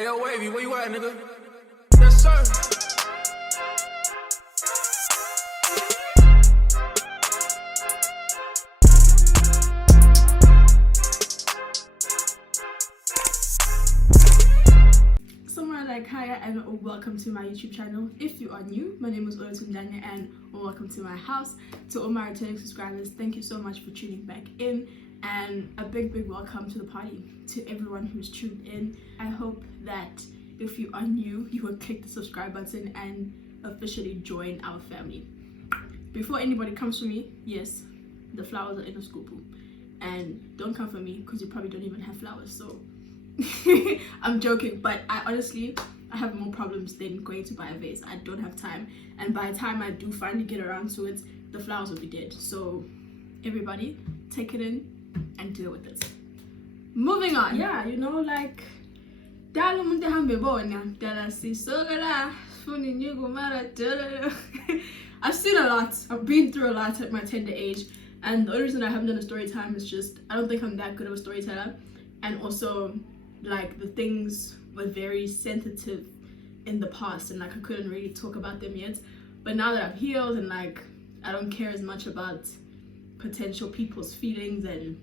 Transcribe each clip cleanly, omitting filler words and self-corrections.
Hey, yo, Wavy, where you at, nigga? Yes, sir. Somewhere like hiya and welcome to my YouTube channel. If you are new, my name is Storytimeeee and welcome to my house. To all my returning subscribers, thank you so much for tuning back in, and a big welcome to the party to everyone who's tuned in. I hope that if you are new, you will click the subscribe button and officially join our family. Before anybody comes for me, yes, the flowers are in a scoop, and don't come for me because you probably don't even have flowers, so I'm joking, but I have more problems than going to buy a vase. I don't have time, and by the time I do finally get around to it, the flowers will be dead. So everybody take it in and deal with it. Moving on. Yeah, you know, like I've seen a lot. I've been through a lot at my tender age, and the only reason I haven't done a story time is just I don't think I'm that good of a storyteller, and also like the things were very sensitive in the past, and like I couldn't really talk about them yet. But now that I've healed and like I don't care as much about potential people's feelings and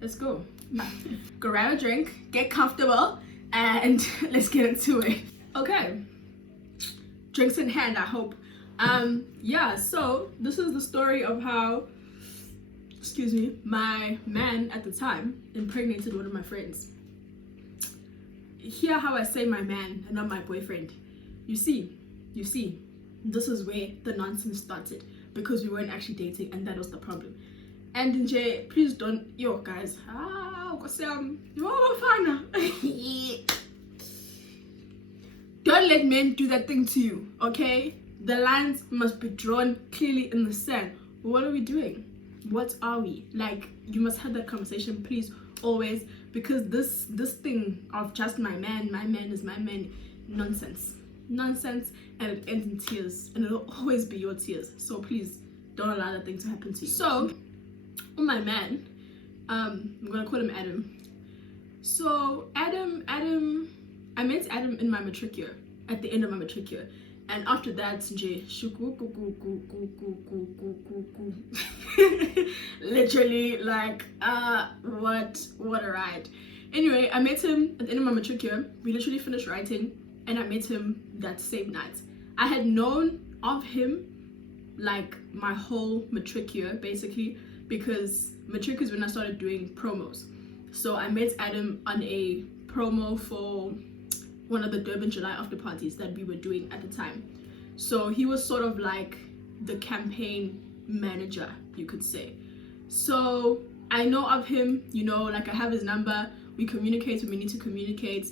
let's go. Grab a drink, get comfortable, and let's get into it. Okay, drinks in hand, I hope. Yeah, so this is the story of how, excuse me, my man at the time impregnated one of my friends. Hear how I say my man and not my boyfriend. You see, this is where the nonsense started, because we weren't actually dating, and that was the problem. And NJ, please don't, yo guys, don't let men do that thing to you, okay? The lines must be drawn clearly in the sand. What are we doing? What are we? Like, you must have that conversation, please, always, because this thing of just my man is my man, nonsense, and it ends in tears, and it'll always be your tears. So please don't allow that thing to happen to you. So my man, I'm gonna call him Adam. So Adam, I met Adam in my matric year, at the end of my matric year. And after that, literally, like, what a ride. Anyway, I met him at the end of my matric year. We literally finished writing, and I met him that same night. I had known of him like my whole matric year, basically, because matric is when I started doing promos. So I met Adam on a promo for one of the Durban July after parties that we were doing at the time. So he was sort of like the campaign manager, you could say. So I know of him, you know, like I have his number, we communicate when we need to communicate.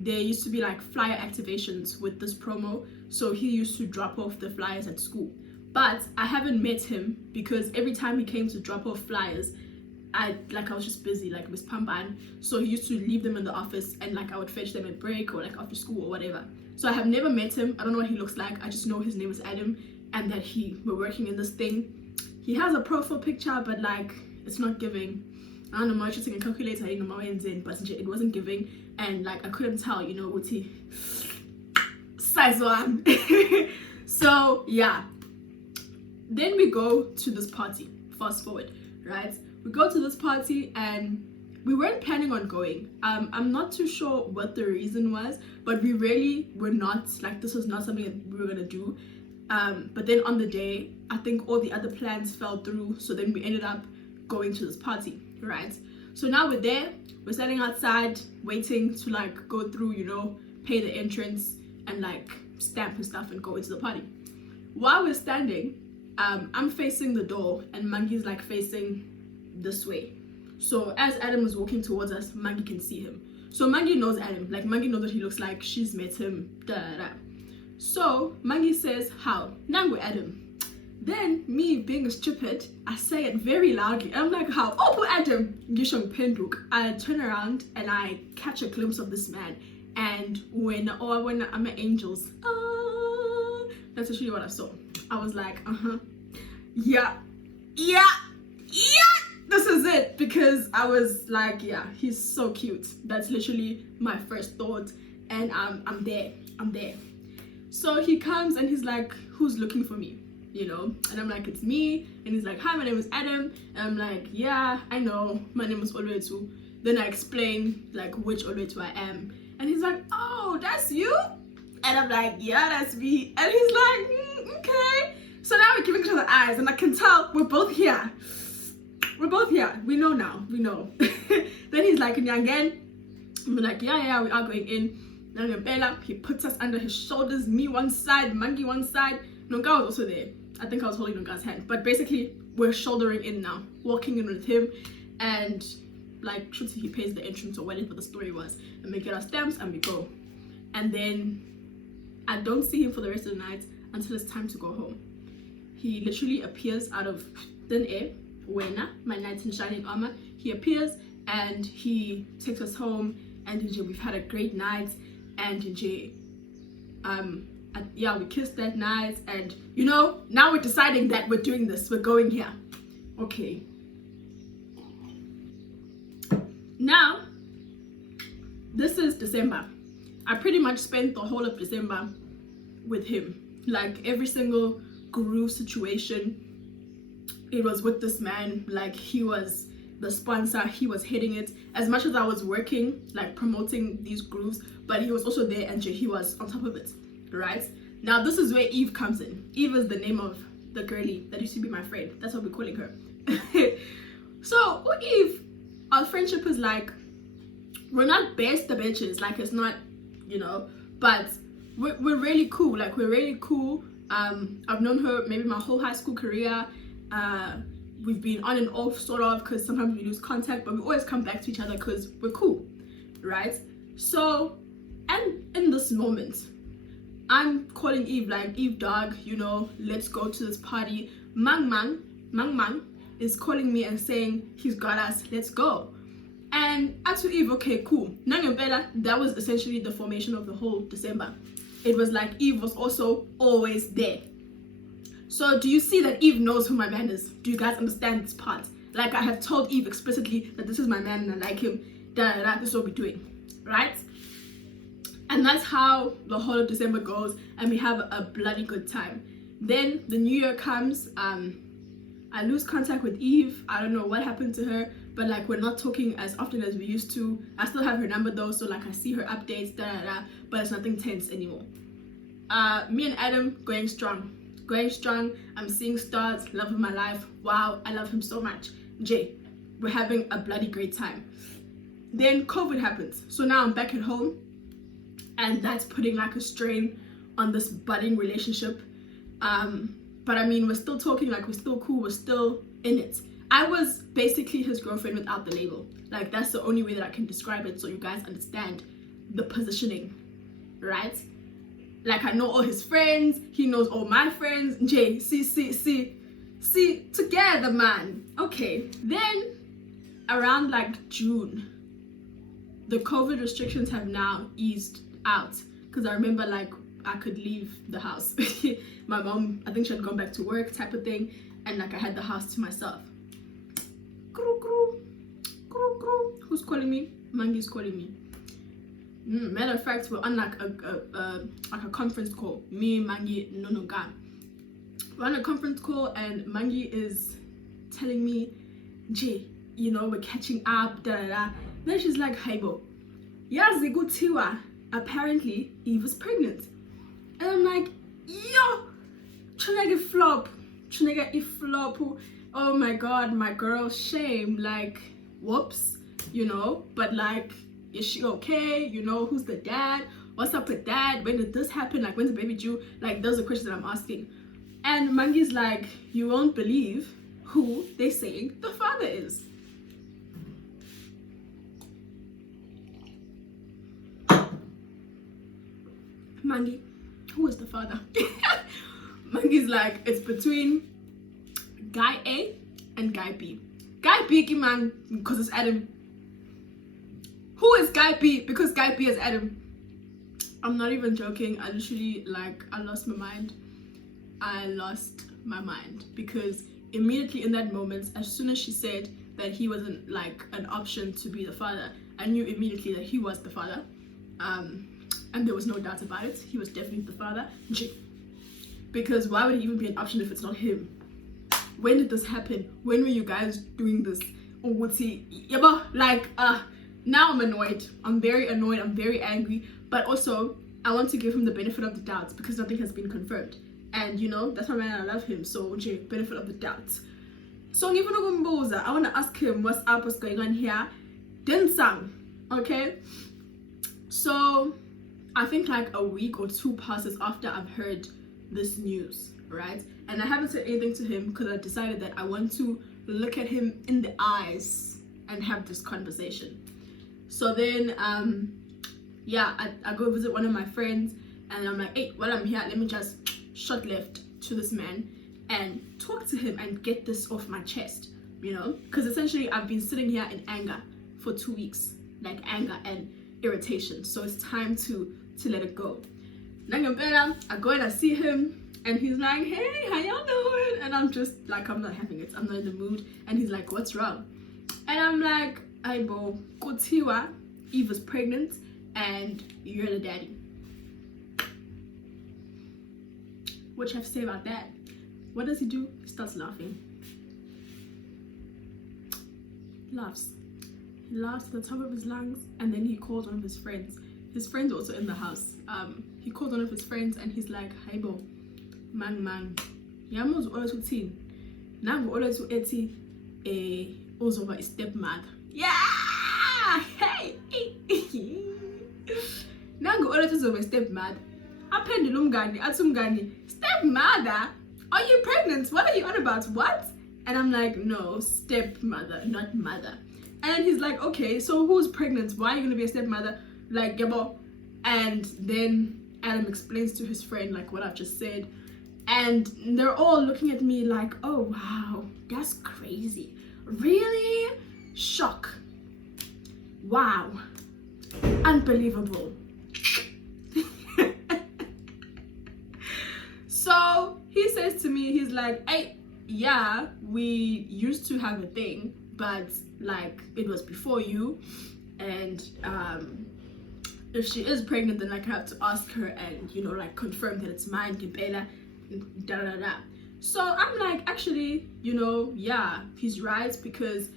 There used to be like flyer activations with this promo, so he used to drop off the flyers at school. But I haven't met him because every time he came to drop off flyers, I was just busy, like it was Pamban, so he used to leave them in the office, and like I would fetch them at break or like after school or whatever. So I have never met him. I don't know what he looks like. I just know his name is Adam, and that we're working in this thing. He has a profile picture, but like it's not giving. I don't know, I'm using a calculator, but it wasn't giving, and like I couldn't tell, you know, what he size one. So yeah, then we go to this party. Fast forward, right? We go to this party and we weren't planning on going. I'm not too sure what the reason was, but we really were not, like, this was not something that we were gonna do. But then on the day, I think all the other plans fell through, so then we ended up going to this party, right? So now we're there, we're standing outside waiting to like go through, you know, pay the entrance and like stamp and stuff and go into the party. While we're standing, I'm facing the door and Mangi's like facing this way. So as Adam was walking towards us, Mangi can see him. So Mangi knows Adam, like Mangi knows what he looks like, she's met him, So Mangi says, how? Nangu Adam. Then me being stupid, I say it very loudly. I'm like, how? Oh, Adam, Gishong Penduk. I turn around and I catch a glimpse of this man. And when I'm an angels, that's actually what I saw. I was like, yeah, this is it, because I was like, yeah, he's so cute. That's literally my first thought, and I'm there. So he comes and he's like, who's looking for me? You know, and I'm like, it's me. And he's like, hi, my name is Adam. And I'm like, yeah, I know, my name is Oluetu. Then I explain like which Oluetu I am, and he's like, oh, that's you? And I'm like, yeah, that's me. And he's like, okay. So now we're giving each other eyes, and I can tell we're both here. We know now. We know. Then he's like, again. I'm like, yeah, we are going in. Bella, he puts us under his shoulders, me one side, Mangi one side. Nonga was also there. I think I was holding Nonga's hand. But basically, we're shouldering in now, walking in with him, and like, he pays the entrance or whatever the story was, and we get our stamps and we go. And then I don't see him for the rest of the night until it's time to go home. He literally appears out of thin air. Wena, my knight in shining armor. He appears and he takes us home, and we've had a great night. And we kissed that night, and you know, now we're deciding that we're doing this, we're going here. Okay. Now, this is December. I pretty much spent the whole of December with him. Like, every single groove situation, it was with this man. Like, he was the sponsor, he was heading it. As much as I was working, like promoting these grooves, but he was also there, and he was on top of it, right? Now, this is where Eve comes in. Eve is the name of the girlie that used to be my friend. That's what we're calling her. So with Eve, our friendship is like, we're not best the bitches, like, it's not, you know, but we're really cool. Like, we're really cool. I've known her maybe my whole high school career. We've been on and off, sort of, because sometimes we lose contact, but we always come back to each other because we're cool, right? So, and in this moment, I'm calling Eve, like, Eve, dog, you know, let's go to this party. Mang is calling me and saying he's got us, let's go. And I told Eve, okay, cool. Nangempela, that was essentially the formation of the whole December. It was like Eve was also always there. So do you see that Eve knows who my man is? Do you guys understand this part? Like, I have told Eve explicitly that this is my man and I like him, this is what we're doing, right? And that's how the whole of December goes, and we have a bloody good time. Then the new year comes, I lose contact with Eve. I don't know what happened to her, but like, we're not talking as often as we used to. I still have her number though, so like, I see her updates, but it's nothing tense anymore. Me and Adam going strong. I'm seeing stars, love of my life. Wow, I love him so much. We're having a bloody great time. Then COVID happens, so now I'm back at home, and that's putting like a strain on this budding relationship. But I mean, we're still talking, like, we're still cool, we're still in it. I was basically his girlfriend without the label. Like, that's the only way that I can describe it, so you guys understand the positioning, right? Like, I know all his friends, he knows all my friends. See, together, man. Okay, then around like June, the COVID restrictions have now eased out, because I remember, like, I could leave the house. My mom, I think she had gone back to work, type of thing, and like, I had the house to myself. Who's calling me? Mangi's calling me. Matter of fact, we're on like a conference call. Me, Mangi, Nonoga. We're on a conference call, and Mangi is telling me, you know, we're catching up, Then she's like, Haibo, yazi gutiwa, apparently Eve was pregnant. And I'm like, yo, chinega flop. Oh my god, my girl, shame. Like, whoops, you know, but like, is she okay? You know, who's the dad? What's up with dad? When did this happen? Like, when's the baby due? Like, those are questions that I'm asking. And Mangi's like, you won't believe who they saying the father is. Mangi, who is the father? Mangi's like, it's between guy A and guy B. Guy B, man, because it's Adam. Who is guy B? Because guy B is Adam. I'm not even joking. I literally, like, I lost my mind. Because immediately in that moment, as soon as she said that he wasn't like an option to be the father. I knew immediately that he was the father, and there was no doubt about it. He was definitely the father. Because why would it even be an option if it's not him? When did this happen? When were you guys doing this? Like, now I'm annoyed. I'm very annoyed. I'm very angry. But also, I want to give him the benefit of the doubt because nothing has been confirmed. And you know, that's my man. I love him. So, benefit of the doubt. So, I want to ask him what's up, what's going on here. Then sang. Okay? So, I think like a week or two passes after I've heard this news, right? And I haven't said anything to him because I decided that I want to look at him in the eyes and have this conversation. So then I go visit one of my friends and I'm like, hey, while I'm here, let me just short left to this man and talk to him and get this off my chest, you know, because essentially I've been sitting here in anger for 2 weeks, like anger and irritation. So it's time to let it go. I go and I see him and he's like, hey, how y'all doing? And I'm just like, I'm not having it. I'm not in the mood. And he's like, what's wrong? And I'm like, Aibo, Kotiwa, Eve is pregnant and you're the daddy. What you have to say about that? What does he do? He starts laughing. Laughs. He laughs at the top of his lungs and then he calls one of his friends. His friend's also in the house. He called one of his friends and he's like, Haibo, man, Yamo's always routine. Now we're always eti over a stepmother. Yeah! Hey! Now we're always over a stepmother. Stepmother? Are you pregnant? What are you on about? What? And I'm like, no, stepmother, not mother. And he's like, okay, so who's pregnant? Why are you gonna be a stepmother? Like, yabo. And then Adam explains to his friend like what I've just said, and they're all looking at me like, oh wow, that's crazy. Really? Shock. Wow. Unbelievable. So he says to me, he's like, hey, yeah, we used to have a thing, but like it was before you, and if she is pregnant, then like I have to ask her and, you know, like confirm that it's mine, Gibela, da da da. So I'm like, actually, you know, yeah, he's right, because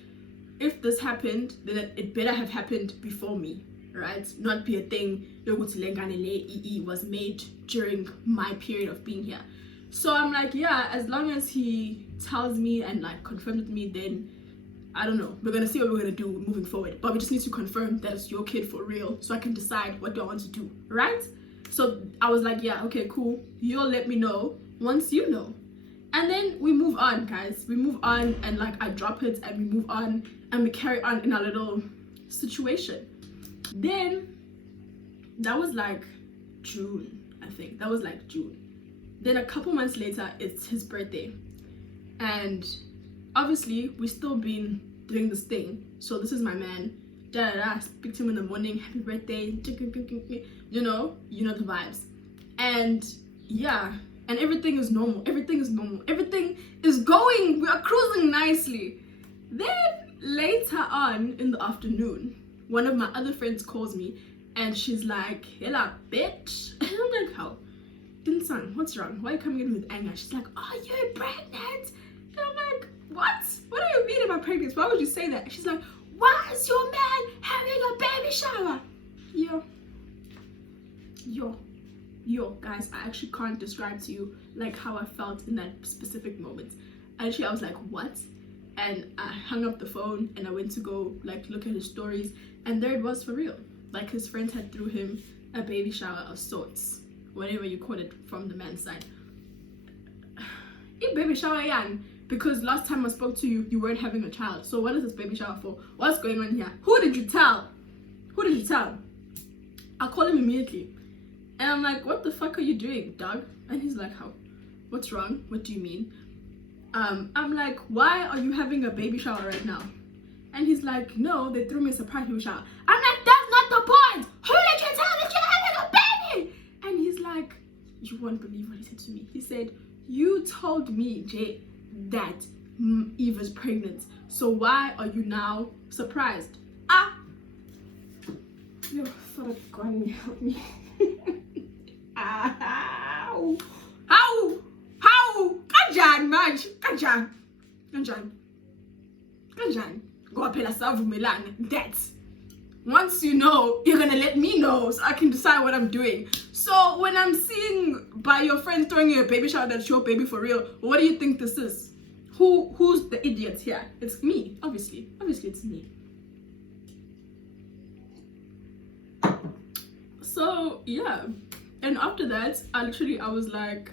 if this happened, then it better have happened before me, right? Not be a thing was made during my period of being here. So I'm like, yeah, as long as he tells me and like confirms with me, then I don't know, we're gonna see what we're gonna do moving forward, but we just need to confirm that it's your kid for real so I can decide what do I want to do, right? So I was like, yeah, okay, cool, you'll let me know once you know. And then we move on, guys. We move on, and like I drop it and we move on and we carry on in our little situation. Then that was like June, I think. That was like June. Then a couple months later, it's his birthday, and obviously we still been doing this thing. So this is my man, da da da, speak to him in the morning, happy birthday, you know the vibes. And yeah, and everything is normal, everything is going, we are cruising nicely. Then later on in the afternoon, one of my other friends calls me and she's like, "Hella bitch." And I'm like, how? Dinsan, what's wrong? Why are you coming in with anger? She's like, "Are you pregnant?" And I'm like, what? What do you mean am I pregnant? Why would you say that? She's like, why is your man having a baby shower? Yo, guys, I actually can't describe to you like how I felt in that specific moment. Actually, I was like, what? And I hung up the phone and I went to go like look at his stories, and there it was for real. Like his friends had threw him a baby shower of sorts, whatever you call it from the man's side. A baby shower, young. Because last time I spoke to you, you weren't having a child. So what is this baby shower for? What's going on here? Who did you tell? I'll call him immediately. And I'm like, what the fuck are you doing, dog? And he's like, how? What's wrong? What do you mean? I'm like, why are you having a baby shower right now? And he's like, no, they threw me a surprise baby shower. I'm like, that's not the point! Who did you tell that you're having a baby? And he's like, you won't believe what he said to me. He said, you told me, Jay, that Eve is pregnant. So why are you now surprised? Ah! Yo, Father God, help me. How? Kanjani manje? Kanjani? Go phela savumelana that once you know, you're gonna let me know so I can decide what I'm doing. So when I'm seeing by your friend throwing you a baby shower that's your baby for real, what do you think this is? Who's the idiot here? It's me, obviously. Obviously it's me. So yeah, and after that, I was like,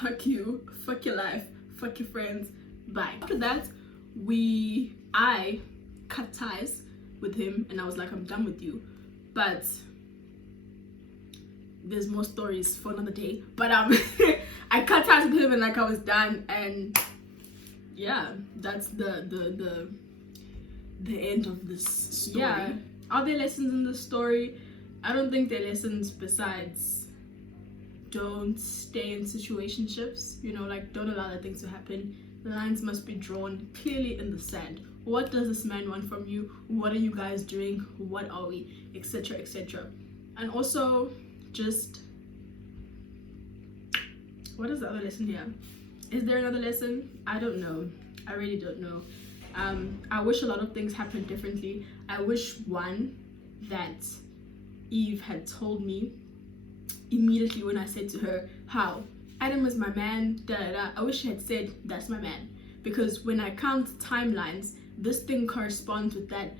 fuck you, fuck your life, fuck your friends, bye. After that, I cut ties with him, and I was like, I'm done with you. But there's more stories for another day. But I cut ties with him, and like I was done, and yeah, that's the end of this story. Yeah. Are there lessons in this story? I don't think there are lessons besides don't stay in situationships, you know, like don't allow that things to happen. The lines must be drawn clearly in the sand. What does this man want from you? What are you guys doing? What are we? Etc, etc. And also just, what is the other lesson here? Is there another lesson? I don't know. I really don't know. I wish a lot of things happened differently. I wish, one, that Eve had told me immediately when I said to her, how? Adam is my man, da da da. I wish she had said, that's my man. Because when I count timelines, this thing corresponds with that.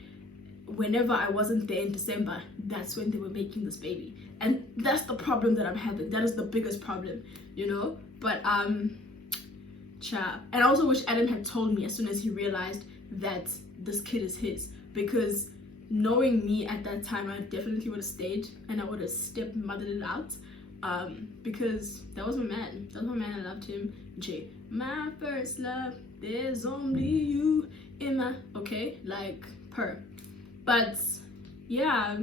Whenever I wasn't there in December, that's when they were making this baby. And that's the problem that I'm having. That is the biggest problem, you know? But, and I also wish Adam had told me as soon as he realized that this kid is his, because knowing me at that time, I definitely would have stayed and I would have stepmothered it out, because that was my man. That was my man. I loved him. Jay, my first love, there's only you in my, okay, like per. But yeah,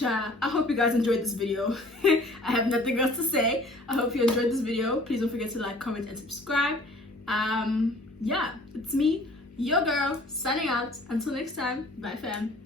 I hope you guys enjoyed this video. I have nothing else to say. I hope you enjoyed this video. Please don't forget to like, comment, and subscribe. Yeah, it's me, your girl, signing out. Until next time, bye fam.